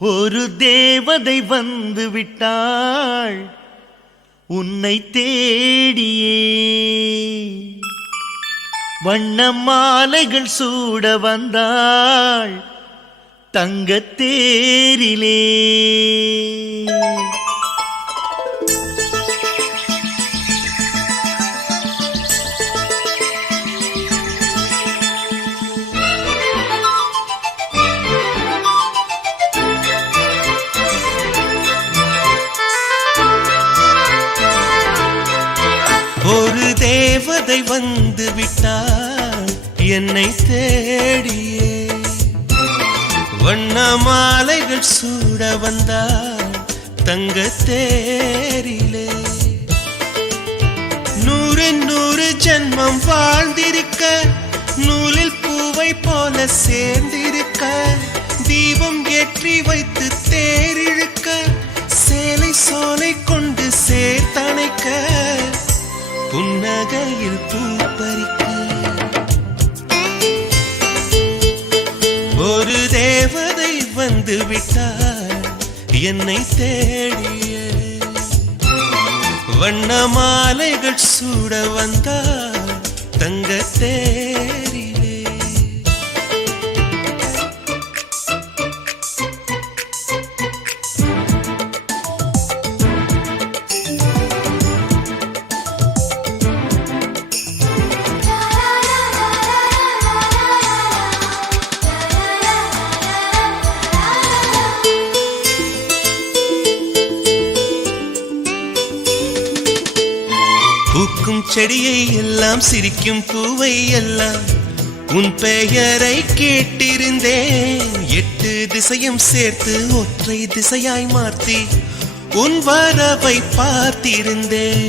ஒரு தேவதை வந்து விட்டாள் உன்னை தேடியே, வண்ண மாலைகள் சூட வந்தாள் தங்கத்தேரிலே. ஒரு தேவதை வந்து விட்டாள் என்னை தேடியே, வண்ண மாலைகள் சூட வந்தாள் தங்கத்தேரிலே. 100 ஜென்மம் வாழ்ந்திருக்க, நூலில் பூவை போல சேர்ந்திருக்க, தீபம் ஏற்றி வைத்து தேரிழுக்க, சேலை சோலை கொண்டு சேர்த்தணைக்க, புன்னகையில் பூ பறிக்க. ஒரு தேவதை வந்து விட்டாள் என்னை தேடிய, வண்ண மாலைகள் சூட வந்தாள் தங்கத்தேரிலே. பூக்கும் செடியை எல்லாம் சிரிக்கும் பூவை எல்லாம் உன் பெயரை கேட்டிருந்தேன். 8 திசையும் சேர்த்து ஒற்றை திசையாய் மாற்றி உன் வரவை பார்த்திருந்தேன்.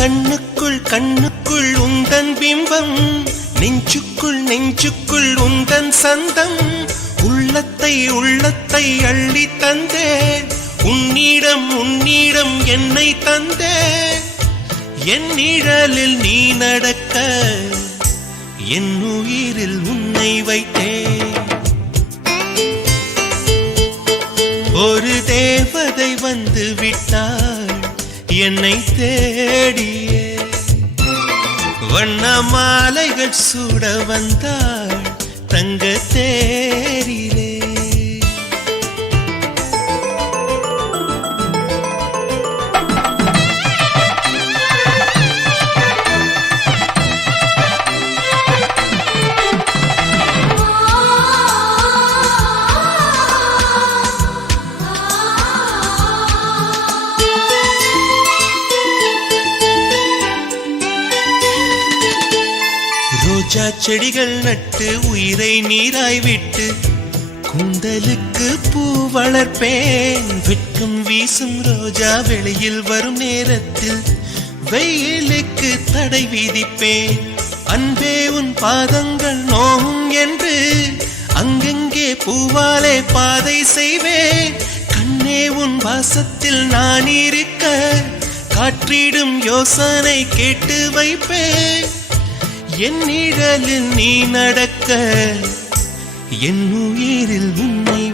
கண்ணுக்குள் கண்ணுக்குள் உந்தன் பிம்பம், நெஞ்சுக்குள் நெஞ்சுக்குள் உந்தன் சந்தம், உள்ளத்தை உள்ளத்தை அள்ளி தந்தேன். உன்னிடம் உன்னிடம் என்னை தந்தேன். என் நிழலில் நீ நடக்க, என் உயிரில் உன்னை வைத்தேன். ஒரு தேவதை வந்து விட்டாள் என்னை தேடியே, வண்ண மாலைகள் சூட வந்தாள் தங்கத்தேரிலே. ரோஜா செடிகள் நட்டு உயிரை நீராய் விட்டு, குந்தலுக்கு பூ வளர்ப்பேன். வெட்கம் வீசும் ரோஜா வெளியில் வரும் நேரத்தில் வெயிலுக்கு தடை விதிப்பேன். அன்பே உன் பாதங்கள் நோகும் என்று அங்கெங்கே பூவாலே பாதை செய்வேன். கண்ணே உன் வாசத்தில் நான் இருக்க, காற்றிடும் யோசனை கேட்டு வைப்பேன். என் நிழலில் நீ நடக்க, என் உயிரில் உன்னை